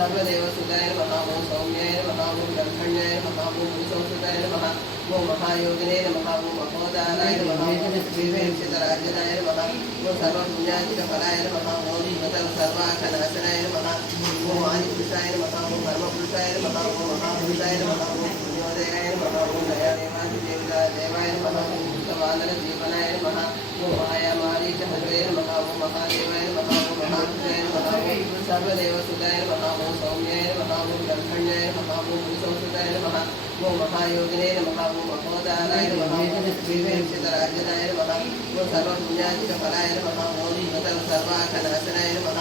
सर्वदेवसुताय नमः ओं सौम्याय नमः ओं ब्रह्मण्याय नमः ओं पुरुषोत्तमाय नमः ओं महायोगिने नमः ओं महोदाराय नमः ओं श्रीवेंकटराजनाय नमः ओं सर्वपुण्याधिकफलाय नमः ओं सर्वाखनाशनाय नमः ओं आदिपुरुषाय नमः ओं परमपुरुषाय नमः ओं महापुरुषाय नमः ओं पुण्योदयाय नमः ओं दयादेवाय नमः ओं भूतवानरजीवनाय नमः ओं मायामारीचहरे नमः ओं महादेवाय नमः ओं महापुरुषाय नमः ओं सर्वदेवसुताय नमः ओं सौम्याय नमः ओं ब्रह्मण्याय नमः ओं पुरुषोत्तमाय नमः ओं महायोगिने नमः ओं महोदाराय नमः ओं श्रीवेंकटराजनाय नमः ओं सर्वपुण्याधिकफलाय नमः ओं सर्वाखनाशनाय नमः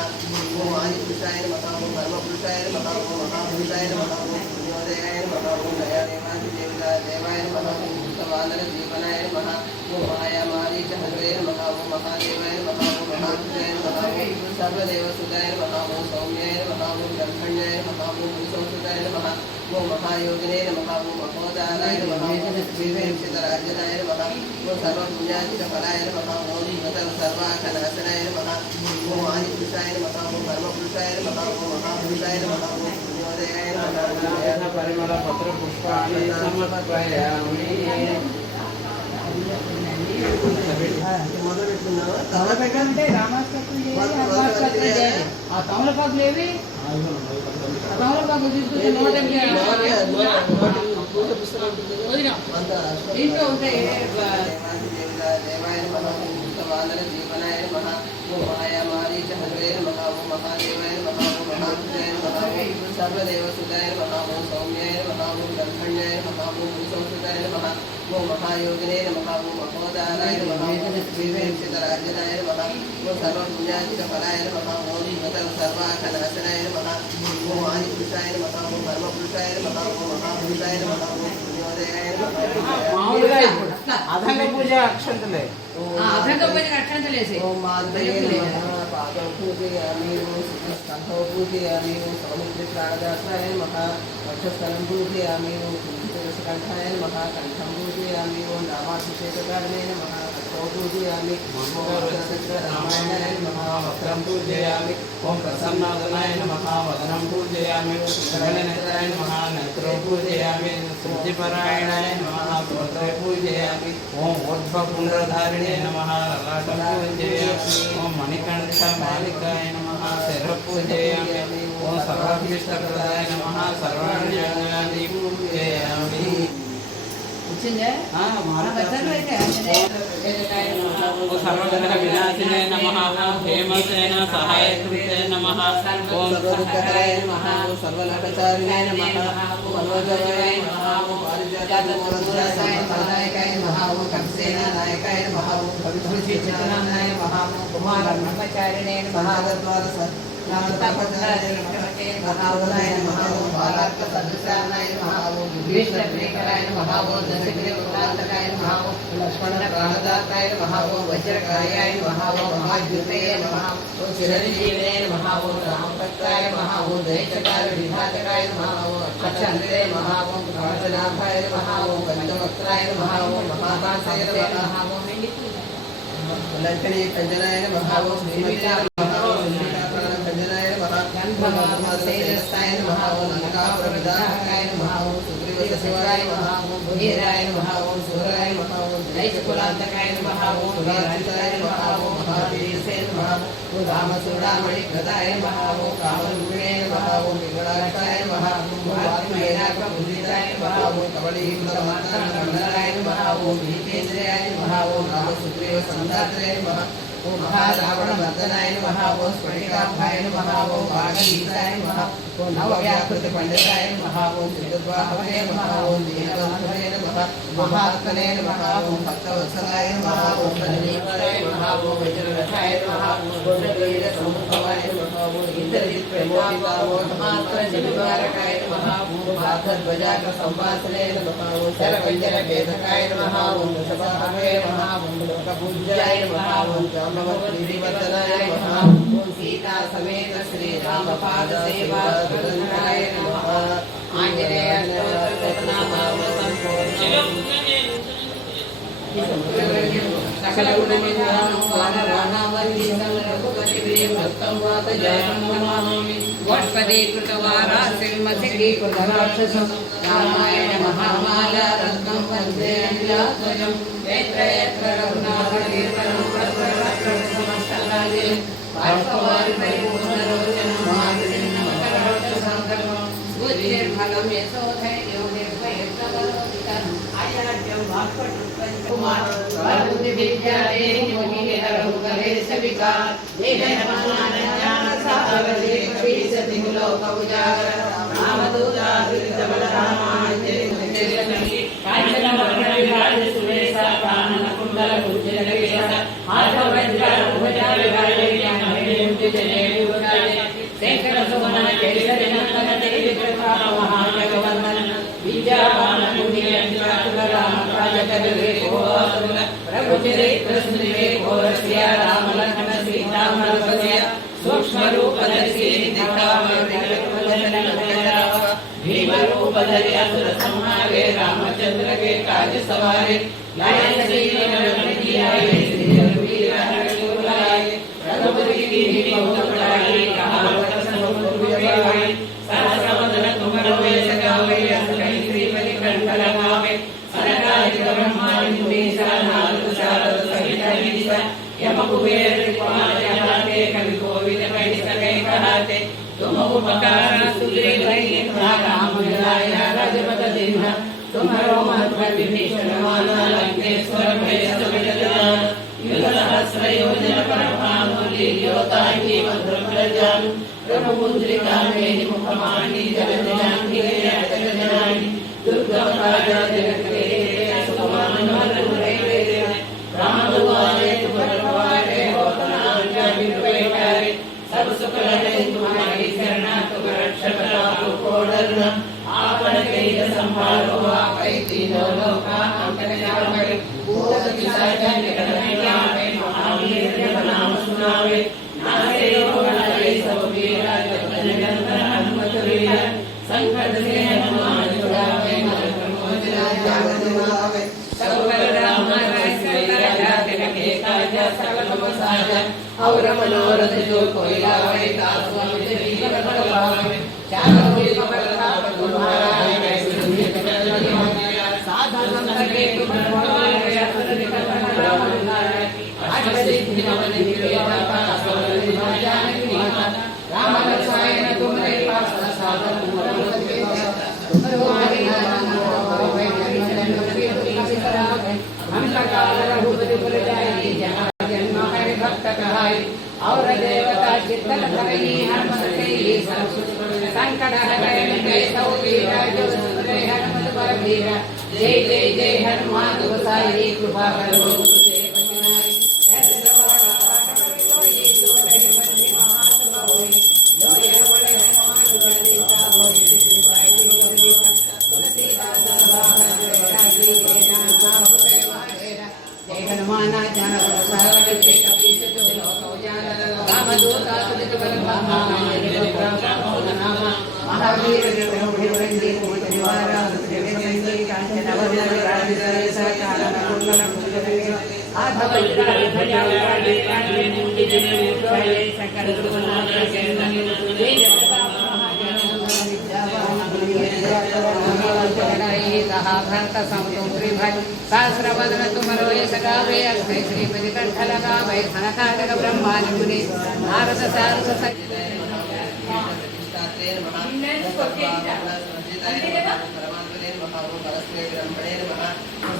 ओं आदिपुरुषाय नमः ओं परमपुरुषाय नमः ओं महापुरुषाय नमः ओं पुण्योदयाय नमः ओं दयादेवाय नमः ओं भूतवानरजीवनाय नमः ओं मायामारीचहरे नमः ओं महादेवाय नमः ओं महापुरुषाय नमः ओं सर्वदेवसुताय नमः ओं सौम्याय नमः ओं ब्रह्मण्याय नमः ओं पुरुषोत्तमाय नमः ओं महायोगिने नमः ओं महोदाराय नमः ओं श्रीवेंकटराजनाय नमः ओं सर्वपुण्याधिकफलाय नमः ओं सर्वाखनाशनाय नमः ओं आदिपुरुषाय नमः ओं परमपुरुषाय नमः ओं महापुरुषाय नमः ओं पुण्योदयाय नमः परिमल पत्र पुष्पाणि समर्पयामि మొదలుపెట్టంటే రామాచక్రం చేయాలి ఆ తమలపాకు లేవి తమలపాకు తీసుకొచ్చి ఇంట్లో ఉంటాయి देवाय नमः ओं भूतवानरजीवनाय नमः ओं मायामारीचहरे नमः ओं महादेवाय नमः ओं महापुरुषाय नमः ओं सर्वदेवसुताय नमः ओं सौम्याय नमः ओं ब्रह्मण्याय नमः ओं पुरुषोत्तमाय नमः ओं महायोगिने नमः ओं महोदाराय नमः ओं श्रीवेंकटराजनाय नमः ओं सर्वपुण्याधिकफलाय नमः ओं सर्वाखनाशनाय नमः ओं आदिपुरुषाय नमः ओं परमपुरुषाय नमः ओं महापुरुषाय नमः ओं पुण्योदयाय नमः అధంగ పూజ అక్షంతలే అధంగ పూజ అక్షంతలేసి ఓం మాంతయే నమః పాదౌ పూజయామి ఓం స్కంధౌ పూజయామి ఓం సౌమిత్రి ప్రాణదాసాయ నమః వక్షస్థలం పూజయామి ఓం కుంభకకంఠాయ నమః కంఠం పూజయామి ఓం రామాభిషేకకారణే నమః హస్తౌ పూజయామి ఓం రామాయణాయ నమః వక్రం పూజయామి ఓం ప్రసన్నాదనాయ నమః వదనం పూజయామి ఓం సుందరనేత్రాయ నమః నేత్రో పూజయామి శుద్ధిపరాయణాయ నమః స్తోత్ర పూజయామి ఓం ఊర్ధ్వపుండ్రధారిణే నమః లలాటం పూజయామి ఓం మణికంఠ మాలికాయ నమః శిర పూజయామి ఓం సర్వాభీష్టప్రదాయ నమః సర్వాణ్యాన్ని పూజయామి వచ్చిందే सर्वग्रह विनाशिने नमः हेमसेन सहायकृते नमः ओं सर्वदुःखहराय नमः ओं सर्वलोकचारिणे नमः ओं मनोजवाय नमः ओं पारिजाताय नमः ओं कंसेनानायकाय नमः ओं भविष्यचित्रनाय नमः ओं कुमारब्रह्मचारिणे नमः नारदाचार्य नमः ओं बालार्कसदृशानाय नमः ओं विभीषणप्रियकराय नमः ओं दशग्रीववृतान्तकाय नमः ओं लक्ष्मणप्राणदाताय नमः ओं वज्रकायाय नमः ओं महाद्युतये नमः ओं चिरञ्जीविने नमः ओं रामभक्ताय नमः ओं दैत्यकारविघातकाय नमः ओं अक्षन्द्रे नमः ओं काञ्चनाभाय नमः ओं पञ्चवक्त्राय नमः ओं महाकाशाय नमः ओं लक्ष्मी कञ्जनाय नमः ओं श्रीमते शैलस्ताय नमः ओं लंकापुरविदाहकाय नमः ओं सुग्रीवसचिवाय नमः ओं भूयराय नमः ओं सूराय नमः ओं दैत्यकुलान्तकाय नमः ओं सुराजिताय नमः ओं महावीरसे नमः ओं रामचूडामणिप्रदाय नमः ओं कामरूपिणे नमः ओं विगणाक्षाय नमः ओं वात्मयेनाकपूजिताय नमः ओं कवलीन्द्रमातामण्डलाय नमः ओं भीतेन्द्रियाय नमः ओं रामसुग्रीवसन्धात्रे नमः ओं महारावणवर्धनाय नमः ओं स्फटिकाभाय नमः ओं वागीशाय नमः ओं नवव्याकृतपण्डिताय नमः ओं त्रिदुर्वाहवे नमः ओं दीनबन्धवे नमः महात्मने नमः ओं भक्तवत्सलाय नमः ओं कलिनीकाय नमः ओं वज्ररथाय नमः ओं वीरसमुद्भवाय नमः ओं इन्द्रजित्प्रमोदिताय महात्मनिवारकाय नमः ओं भागध्वजाग्रसंवासने नमः ओं शरवञ्जनभेदकाय नमः ओं वृषभावे नमः ओं लोकपूज्याय नमः ओं जाम्बवतीवर्धनाय नमः ओं सीता समेत श्रीरामपाद सेवा प्रदाय नमः आंजनेय सकल कृतवारासिंहसिकीकृतराक्षसं रामायण महामाला रत्नं वन्दे अनिलात्मजं यत्र यत्र रघुनाथकीर्तनं तत्र तत्र समस्तकाले बाष्पवारिपरिपूर्णलोचनं मातृन्नमकराक्षसङ्कल्पं बुद्धिर्फलं यशोधैर्यो निर्भयत्वबलोदितं आयरभ्यं वाक्पटुत्वं बुद्धिविद्या देहि मोहिनी रघुकले सविका सूक्ष्म रूप भीम रूप धरि असुर संहारे रामचंद्र के काज सवारे लाए श्री रघुवीर रघुपति की बहुत बड़ाई कहा सहस्रवदन तुम्हारो यश गावे श्रीपति कंठ लगावे सनकादिक ब्रह्मादि मुनीसा नारद शारद सहित अहिंसा यम कुबेर कृपाते कवि कोविद कहि सके कहते तुम उपकार सुग्रीव राम मिलाया राजपद दिन तुम्हारो महत्व विभीषण माना लंकेश्वर भय सब जगत युग सहस्र योजन परभानु लील्योताहि मधुर प्रजान प्रभु मुद्रिका मेहि मुखमानि जगत जानकी अटक जनानि दुर्गम राजा जगत के सुगमान मनोहर राम दुआरे तुम्हारे होतना बिरवे सब सुख लहे तुम्हारी शरणा तुम रक्षक को डरना आपन तेज संभालो आपै तीनों लोका अंकन जावे भूत पिशाच निकट नहीं आवे महावीर जब नाम सुनावे नासे रोग हरे सब पीरा जप निरंतर हनुमत वीर संकट से हनुमान छुड़ावे मन प्रमोदना जागत मावे सब पर राम राय राजा तिनके काज सकल साजा और मनोरथ जो कोई लावे तासु अमित जीवन फल पावे चारों ओर प्रताप तुम्हारा है सुनित साधन संगे तुम भगवान असुर निकट राम नारायण अष्टसिद्धि नवन निवेदा पासवर जानकी माता राम रसायन तुम्हारे पास साधन तुम्हारे नाम होवे जन्म हम काल रघुपति पुर जाई जहाँ जन्म है भक्त कहाई और देवता चित्तन धरई हनुमत के संकट हरण के सौ वीरा जो सुरे हनुमत पर वीरा जय जय जय हनुमान गोसाई कृपा करो गुरुदेव नाई हनुमाना जान सागर के कपीश तो लोको जान राम दूता तुलित बल महावीर रंगी मोच निवारा देवेंद्र कांचन वदन राजधर सकाल कुंडल कुंडल आधा वज्र ध्वजा गाड़ी गाड़ी मुंडी जने उठे सकल गुणनाथ के ननि जय भक्त समुद्री भय सहस्रवदन तुमरो यश गावे अक्षय श्रीपति कंठ लगावे सनकादिक ब्रह्मादि मुनि नारद सारद सहित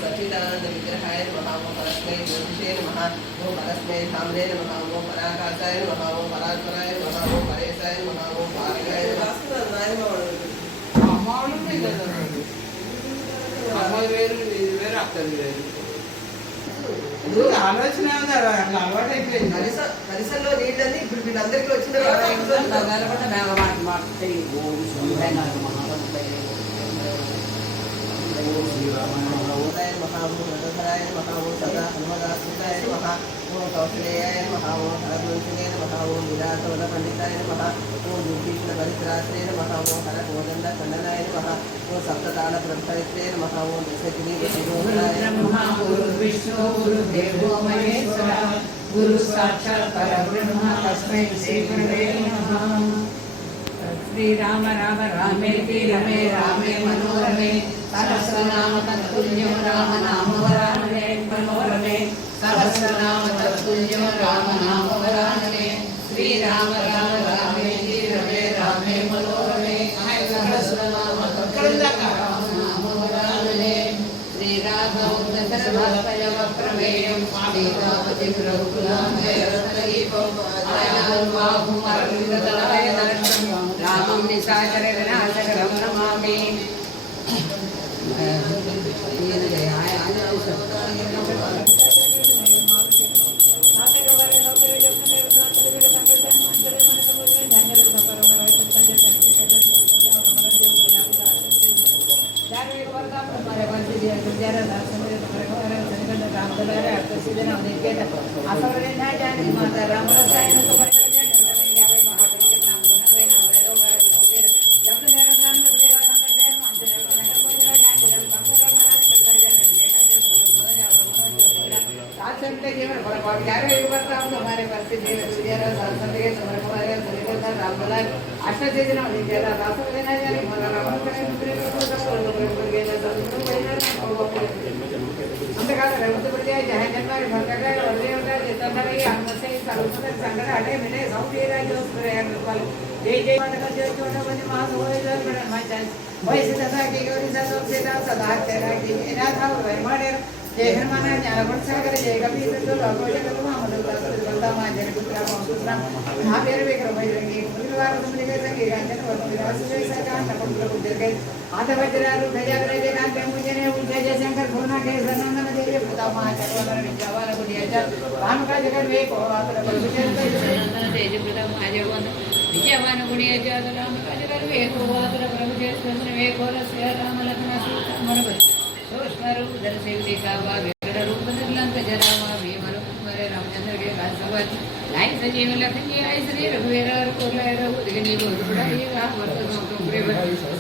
सच्चिदानंद विग्रहाय नमः ओम परस्मै ज्योतिषे नमः ओम परस्मै धामने नमः ओम पराकाशाय नमः ओम परात्पराय नमः ओम परेशाय नमः ओम पारगाय नमः ఆలోచన అలవాటు అయిపోయింది పరిసరలో నీళ్ళని ఇప్పుడు వీళ్ళందరికీ వచ్చిన महाभूतधराय नमः ओम सदा हनुमदासुताय नमः ओम कौशलेयाय नमः ओम हरगुंसिने नमः ओम विराटवद पंडिताय नमः ओम दुर्भीषण परित्रात्रे नमः ओम हरकोदंड खंडनाय नमः ओम सप्तताल प्रभृत्रे नमः ओम दशगिरि शिरोधाय ब्रह्मा गुरु विष्णु गुरु देवो महेश्वरा गुरु साक्षात् परब्रह्म तस्मै श्री गुरुवे नमः। श्रीराम राम रामेति रमे रामे मनोरमे सहस्रनाम तत्तुल्यं राम नाम वरानने मनोरमे सहस्रनाम तत्तुल्यं राम नाम वरानने श्रीराम राम रामेति रमे रामे मनोरमे सहस्रनाम तत्तुल्यं राम नाम वरानने श्रीराघवं दशरथप्रमेयं श्रीरामतिं रघुकुलं जयरत्नदीपं रामं निशाचरविनाशकरं नमामि। जय हनुमान ज्ञान सागर जय कबीर शंकर भुवना के सनंदन देवी पुता राम का जगत वे को विजयवान गुणिया राम का जगत वे को प्रभु जय वे को राम लक्ष्मण सीता मन सूक्ष्म दर्शे का रूप निर्लंक जरावा भीमर कुमार रामचंद्र के कासवत लाई सजीव लखन जी आई श्री रघुवीर को ले रघुदिनी बहुत बड़ाई राम वर्त तुमरे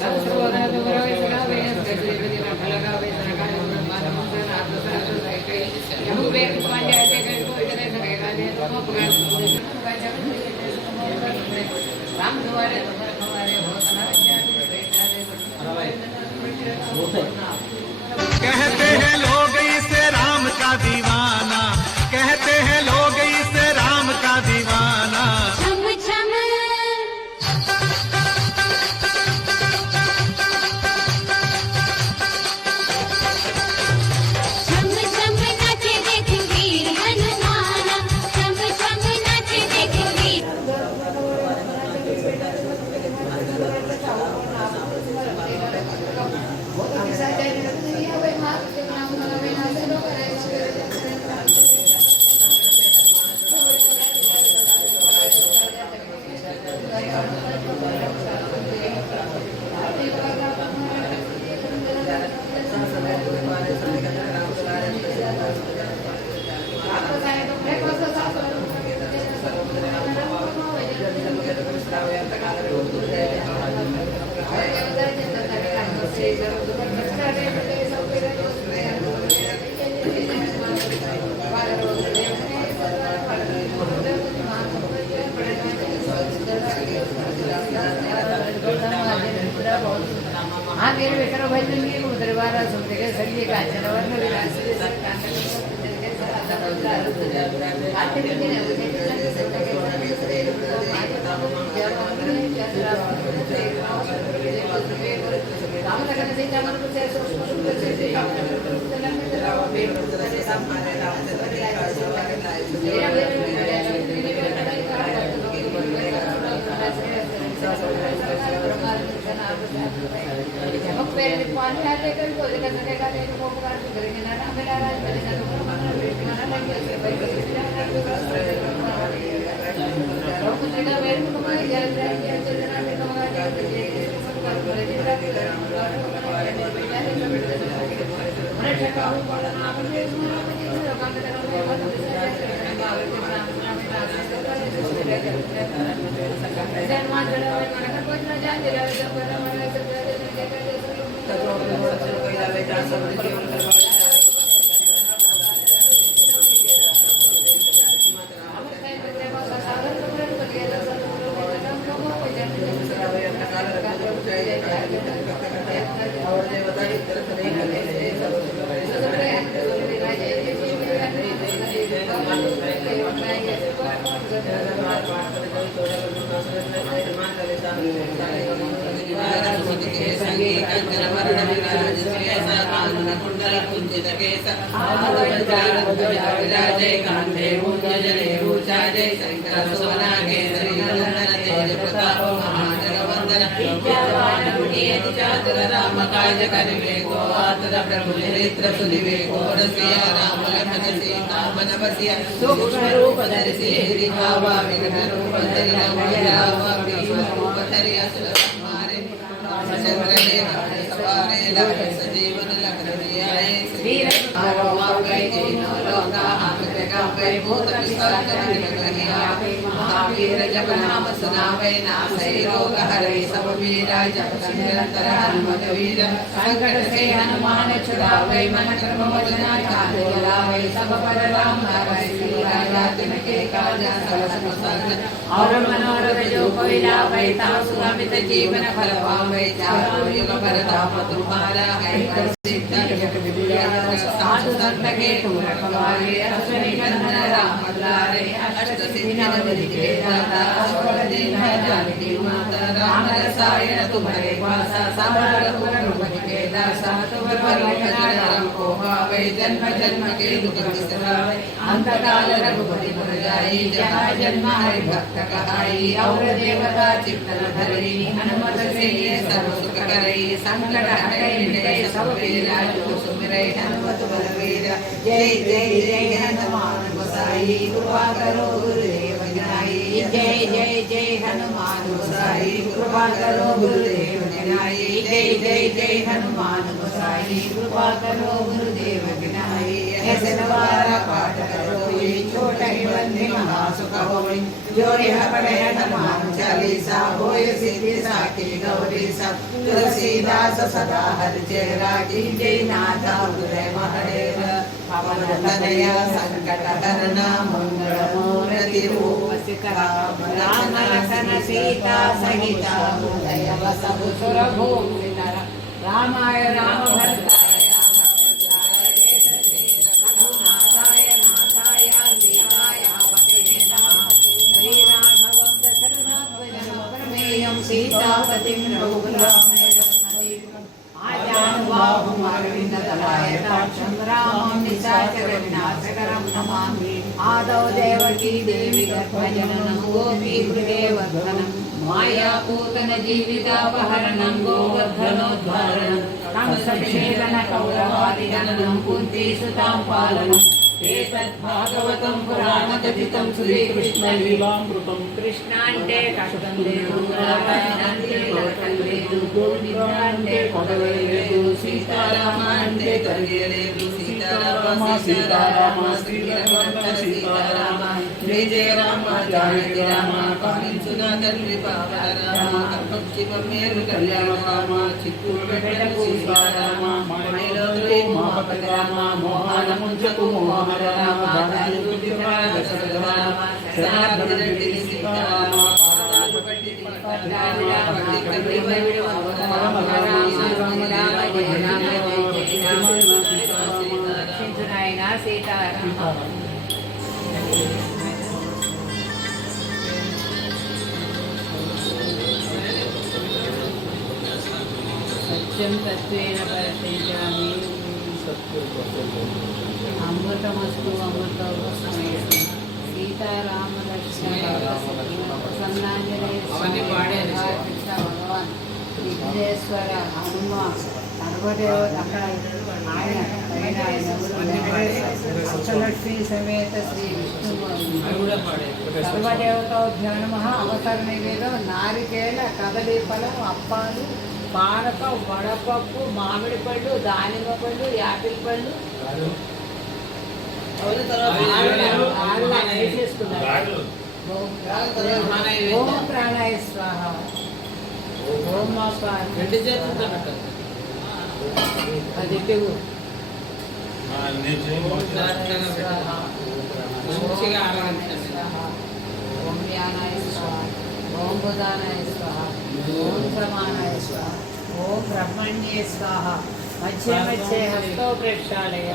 सब सर्वदा तुमरो इसरावे गजरे रख लगावे सरकार ब्रह्मांड मंत्र नाथ सरस्वती कई रघुवीर कुमार जैसे कर कोई जने सकेगा ने तुम पुकार राम द्वारे तुम्हारे होतना कहते हैं लोग इसे राम का दीवाना, कहते हैं लोग इसे राम का दीवाना। छम छम छम छम नाचे देख वीर हनुमाना, छम छम नाचे देख वीर महावीर विक्रम भजन की उदरवारा सुनते के सरिये का जनवर्ण विलास और देवता इतर सदे कले से सब रामकाज करिवे को आतुर प्रभु चरित्र सुनिवे को रसिया राम लखन सीता मन बसिया सूक्ष्म रूप धरि दिखावा विघ्न रूप धरि रामा भीम रूप धरि असुर संहारे रामचंद्र ने गाड़े सवारे लाए सजीवन लखन आए वीर आरोमा गए जिनो लोका हाथ का पे भूत पिशाच निकलि आवे महावीर जप नाम सुनावे नासै रोग हरै सब पीरा जप निरंतर हनुमत वीर संकट से हनुमान छुड़ावे मन क्रम वचना ध्यान लावे सब पर राम धरै राजा तिनके काज सकल संग और मनोरथ जो कोई लावे ता सुअमित जीवन फल पावे चारों युग परताप तुम्हारा है सिद्ध जगत विद्या साधु संत के तुम रखवारे अश्विनी नंदन राम दुलारे अष्ट सिद्धि नवनिधि के दाता असवर दीन जानकी माता राम रसायन तुम्हारे वासा सावर रघुवर रघुपति के दासा तुम पर राम को भावे जन्म जन्म के दुख बिसरावे अंत काल रघुपति पुर जाई जहाँ जन्म हरि भक्त कहाई और देवता चित्तन धरई हनुमत से सर्व सुख करई संकट हटई मिटई सब पीरा जो सुमिरै हनुमत बलवीर जय जय जय हनुमान गोसाई कृपा करो गुरुदेव गिनाई जय जय जय हनुमान गोसाई कृपा करो गुरुदेव गिनाई जय जय जय हनुमान गोसाई कृपा करो गुरुदेव गिनाई ऐसे नवारा पाठ करो छोट ही बंधे महासुख होई जो यह पढ़े हनुमान चालीसा होय सिद्धि साखी गौरी सब तुलसीदास सदा हर चेहरा की जय नाथा उदय महादेव पवन तनया संकट हरना मंगल मूर्ति रूप राम लखन सीता सहिता हृदय बसहु सुर भूमि नर रामाय राम भद्राय राम भद्राय देशे रघुनाथाय नाथाय सीताय पतये नमः श्री राघवं दशरथात्मजं प्रमेयं सीतापतिं रघुकुलात्मजं सजीवम् आजानुबाहुमरविन्ददलायताक्षं रामं निशाचर विनाशकरं नमामि आदौ देवकी देवी गर्भजननं गोपीहृदयवर्धनं मायापूतन जीवितापहरणं गोवर्धनोद्धारणं कंसच्छेदन कौरवादिगणनं कुन्तीसुतां पालनम् एतद्भागवतं पुराणकथितं श्रीकृष्णलीलामृतं कृष्णान्ते कष्टं रामायणान्ते लक्ष्मणेषु गोविन्दान्ते कोडवेषु सीतारामान्ते तर्येषु सीताराम सीताराम श्रीराम सीताराम जय जय राम जानकी राम कामिं सुनातन विपावन राम कल्पक्षिपमेरु कल्याण राम चित्तूर्वेटकु सीताराम मणिलोत्रे महापति राम मोहन मुंचकु मोहन राम दानु विवाह दशरथ राम सनातन सीताराम पादालु पंडित राम पंडित कवि वैभव राम राम राम जय राम जय राम सीताराम सीताराम सत्यं तत्त्वेन परतेजामि अमृतमस्तु अमृतमस्तु सीताराम लक्ष्मण प्रसन्नांजनेय कृष्ण भगवान विघ्नेश्वर हनुम सर्वदेव अక్కడ ఆయన అష్టలక్ష్మీ సమేత శ్రీ విష్ణు సర్వదేవతాభ్యో నమః అవసర నివేదం నారికేళ కదలి ఫలం అప్పాలు పానకం వడపప్పు మామిడి పళ్ళు దానిమ్మ పళ్ళు యాపిల్ పళ్ళు ఓం ప్రాణాయ స్వాహ ఓం ఓం జ్ఞానాయ స్వాహ ఓం బుధానాయ స్వాహ ఓం సమానాయ స్వాహ ब्रह्मण्ये स्वाहा मध्ये मध्ये हस्तौ प्रक्षालय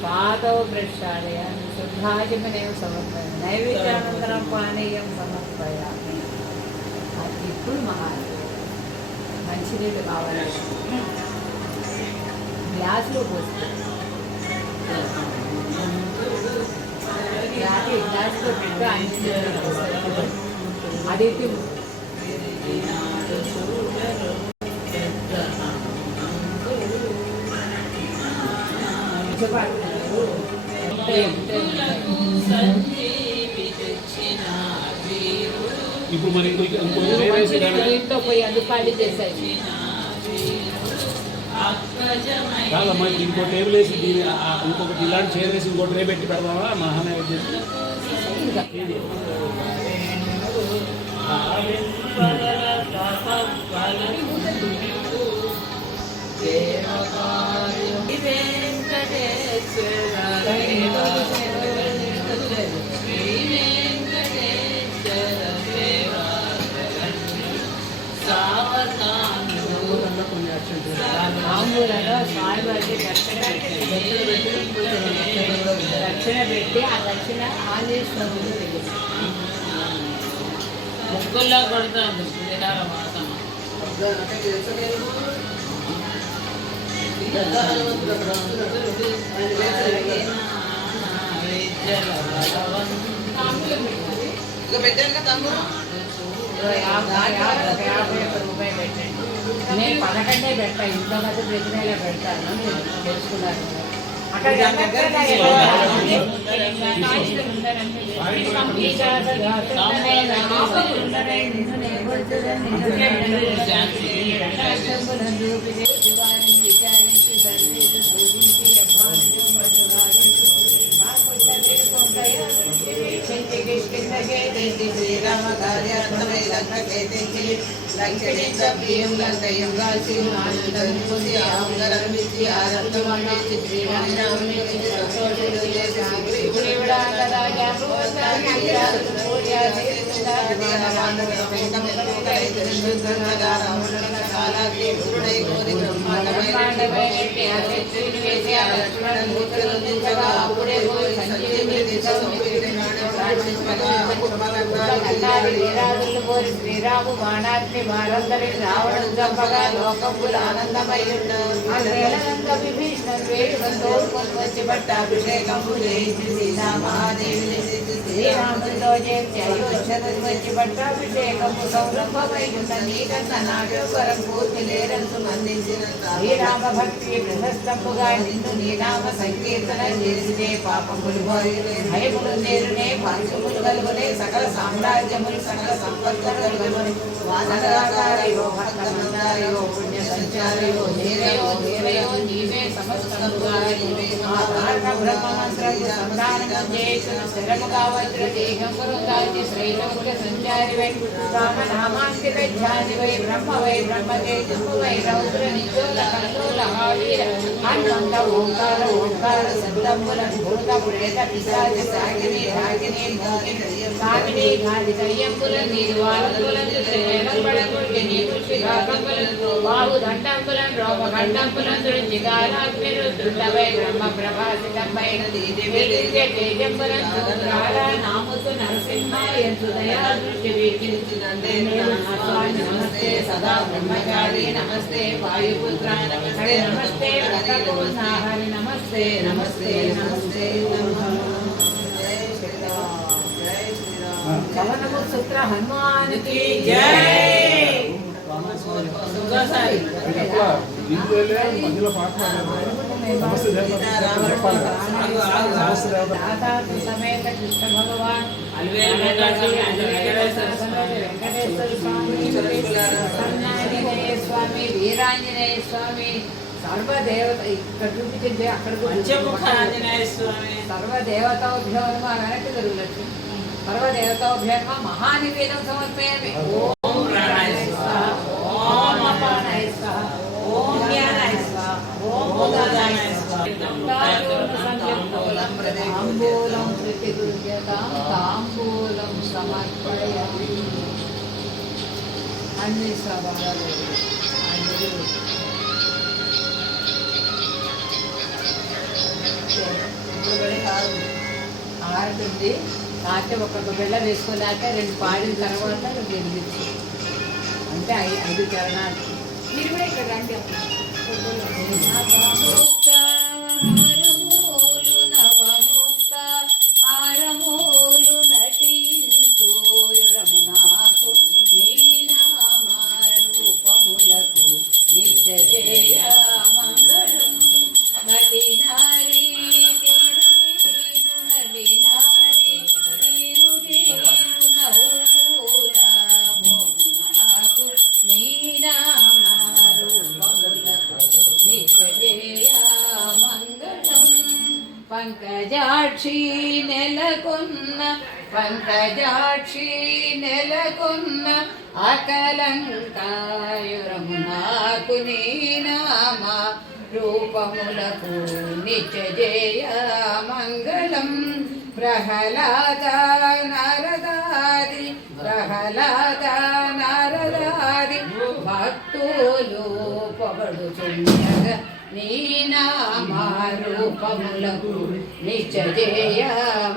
पादौ प्रक्षालय शुद्धाचमनीयं समर्पयामि नैवेद्यानन्तरं पानीयं समर्पयामि ఇప్పుడు మంచినీళ్ళు కావాలి గ్లాసులో పోస్తే గ్లాసులో పెట్టి అన్ని అది ఇప్పుడు మరి ఇంట్లో పోయి అందుకాడి చేశాయి కాదమ్మా ఇంకో టేబుల్ వేసి ఇంకొకటి ఇలాంటి చైర్ వేసి ఇంకో ట్రే పెట్టి పెడదామా మహానైవేద్యం మామూలుగా స్వామివారికి దక్షిణ పెట్టి ఆ దక్షిణ ఆంజనేయుడు ముగ్గుల్లో కొడుతుంది పులిహార వాసన ఇక పెట్టాను కదా తమ్ముడు 50 రూపాయలు పెట్టండి నేను 11 పెట్టా ఇంట్లో కదా ప్రతి నెల పెడతాను తెలుసుకున్నాను అక్కడ శ్రీరామ కార్యార్థమై లక్ష్మీ ప్రియం లంకయం కాశీ ఆనందం చూసి ఆంగరంభించి ఆనందమండి శ్రీరామని సంతోషులు చేసి శ్రీరాము బాణాన్ని మారందరి రావణం చంపగా లోకములు ఆనందమయ్యుండు విభీషణ వచ్చి పట్టాభిషేకము చేసి సీతామహాదేవిని శ్రీరాముడితో చేసి అయోధ్యను వచ్చి పట్టాభిషేకము సౌరంభమైయున్న నీకన్న నాగేశ్వరం పూర్తి లేరంతు అందించిన శ్రీరామ భక్తి బృహస్తంపుగా నిన్ను నీనామ సంకీర్తన చేసినే పాపములు భయములు నేరునే పంచములు కలుగునే సకల సామ్రాజ్యములు సకల సంపత్తులు కలుగునే వానరాకారయో భక్తమందారయో పుణ్య సంచారయో నేరయో నేరయో నీవే సమస్తముగా నీవే ఆధారక బ్రహ్మ మంత్రము సంధానం చేసిన స్థిరముగా వజ్ర దేహములు దాచి శ్రైలముల సంచారివై రామనామాంతివై ధ్యానివై బ్రహ్మవై బ్రహ్మతేజమువై రౌద్ర నిజోల కండోల ఆవీర హనుమంత ఓంకార ఓంకార శబ్దముల భూత ప్రేత పిశాచ సాగిని రాగిని సాగిని గాలి దయ్యంబుల నీరువారములను శ్రేణంబడముడికి నీకు శిఖాకంబులను బాహు దండంబులను రోమఖండంబులను దృంజిగాలాగ్నిరు దృఢవై బ్రహ్మ ప్రభాసితంబైన దీదివిలించే తేజంబులను సూత్రాల నాముతు నరసింహ ఎంతు దయా దృష్టి వీక్షించినందే నమస్తే సదా బ్రహ్మచారి నమస్తే వాయుపుత్ర నమస్తే నమస్తే హరి నమస్తే నమస్తే నమస్తే పవనము సూత్ర హనుమానికి జై మధ్యలో పాట నమస్తే సమేత కృష్ణ భగవాన్ వెంకటేశ్వర స్వామి స్వామి వీరాంజనేయ స్వామి సర్వదేవత ఇక్కడ చూపించింది అక్కడ సర్వదేవతాభ్యో వెనక్కి జరుగుతుంది సర్వదేవతాభ్యో మహానివేదం సమర్పయామి ఓం ప్రాణాయ స్వాహ ఓం అపానాయ స్వాహ ఓం జ్ఞానాయ స్వాహ ఓం ఉదానాయ స్వాహ తాంబూలం ప్రతిగృహ్యతాం తాంబూలం సమర్పయామి అన్ని సభలు ఆరుతుంది కాకపోతే ఒక్కొక్క బిళ్ళ వేసుకున్నాక 2 పాడిన తర్వాత వెలిగించు అంటే 5 చరణాలు. మీరు కూడా ఇక్కడ రండి. నవముక్త హారమూలు నటించు యురమునాకు నీ నామ రూపములకు నిత్య జయ మంగళం. నటి నారీ పంకజాక్షి నెలకొన్న అకలంకాయురమునాకు నీ నామ రూపములకు నిత్య జయ మంగళం. ప్రహ్లాద నారదాది భక్తులు పొగడుచుండగ నీ నామ రూపములకు నిత్య జయ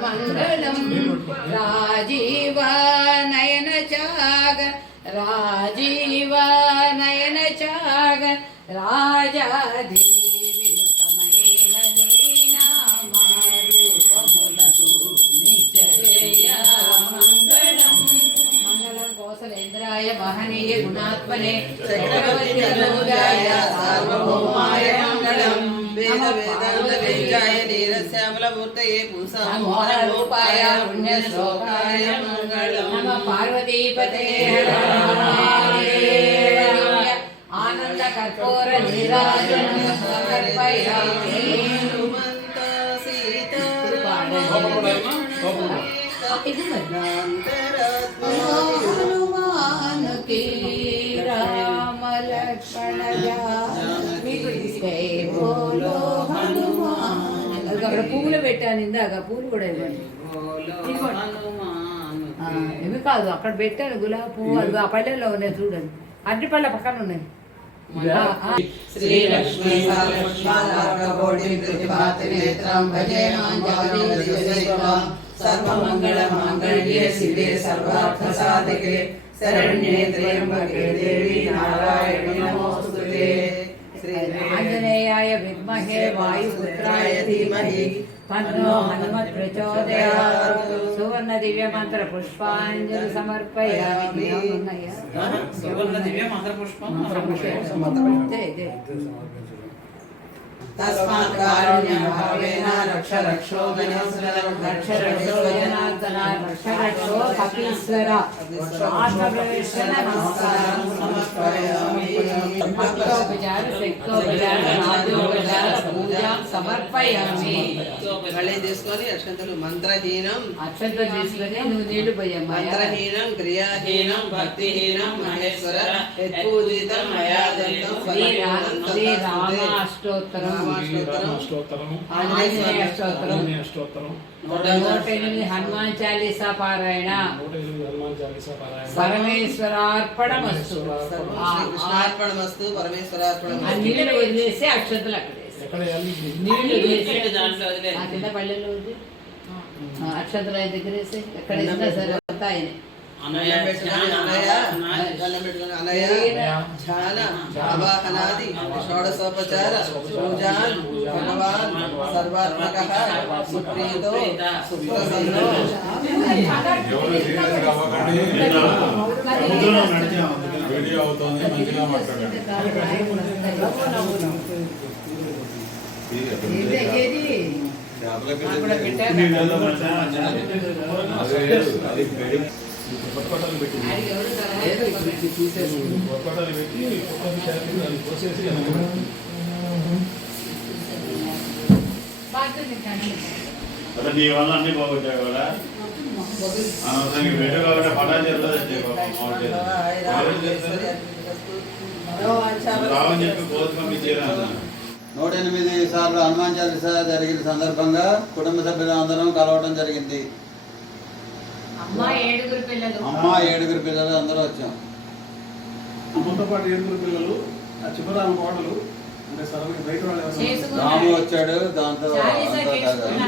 మంగళం. రాజీవ నయన చాగ రాజాది వినుతమైన నీ నామ రూపములకు నిత్య జయ మంగళం. మంగళం కోసలేంద్రాయ మహనీయ గుణాత్మనే చక్రవర్తి అనుజాయ సార్వభౌమాయ మంగళం. వేద వేదాంత వేదాయ నీరశ్యామల మూర్తయే మోహన రూపాయ పుణ్య శ్లోకాయ మంగళం. నమ పార్వతీపతే ఆనంద కర్పూర నీరాజనం సమర్పయామి. హనుమానుకి రామ లక్ష్మణ అక్కడ పువ్వులు పెట్టాను ఇందాక పూలు కూడా ఇవ్వండి. ఇవి కాదు అక్కడ పెట్టాను గులాబీ పువ్వు అది ఆ పల్లెల్లో ఉన్నాయి చూడండి. అరటిపళ్ళ పక్కన ఉన్నాయి. శ్రీలక్ష్మీ సర్వమంగళమాంగళ్యే శివే సర్వార్థ సాధకే శరణ్యే త్ర్యంబకే దేవి నారాయణి నమోస్తుతే. ఆంజనేయాయ విద్మహే వాయుపుత్రాయ ధీమహి తన్నో హనుమత్ ప్రచోదయాత్. సువర్ణ దివ్య మంత్ర పుష్పాంజలి సమర్పయామి. సువర్ణ దివ్య మంత్ర పుష్పం తస్మాత్ కారుణ్య భావేన రక్ష రక్షో జనార్దన రక్ష రక్షో కపీశ్వర ఆత్మప్రవేశన నమస్కారం సమర్పయామి. భక్తోపచార శక్తోపచార నాద్యోపచార పూజాం సమర్పయామి. మళ్ళీ తీసుకొని అక్షంతలు మంత్రహీనం అక్షంతలు తీసుకొని నువ్వు నీళ్లు పోయమ్మా. మంత్రహీనం క్రియాహీనం భక్తిహీనం మహేశ్వర యత్పూజితం మయా దంతం శ్రీరామాష్టోత్తరం ఆంజనేయ అష్టోత్తరం 108 హనుమాన్ చాలీసా పారాయణ పరమేశ్వరార్పణమస్తు. కృష్ణార్పణమస్తు పరమేశ్వరార్పణమస్తు. నీళ్ళు వదిలేసి అక్షతలు అక్కడ నీళ్ళు కింద పల్లెల్లో అక్షతలు ఆయన దగ్గర వేసి ఎక్కడ వేసినా సరే అంతా ఆయన అవాహనాది షోడశోపచార పూజాన్ భగవాన్ సర్వాత్మకః సుప్రీతో సుప్రసన్నో. వీడియో అవుతుంది మంచిగా మాట్లాడండి. కొట్టలు పెట్టి కొట్టలు పెట్టి కోసేసి అదే నీ వల్ల అన్ని బాగుంటాయి కూడా అనవసరంగా పెట్టు కాబట్టి పటా చేస్తుంది రావని చెప్పి బోధ పంపించారు అన్న. 108 సార్లు హనుమాన్ చాలీసా జరిగిన సందర్భంగా కుటుంబ సభ్యులందరం కలవడం జరిగింది. అమ్మ 7 పిల్లలు అందరూ వచ్చాం. అమ్మతో పాటు 7 పిల్లలు చివరామ కోడలు అంటే సరళ బయట వాళ్ళు చేసుకున్నాడు. రాము వచ్చాడు దాంతో చాలీసా అంతా చేసుకున్నాడు. కాదు.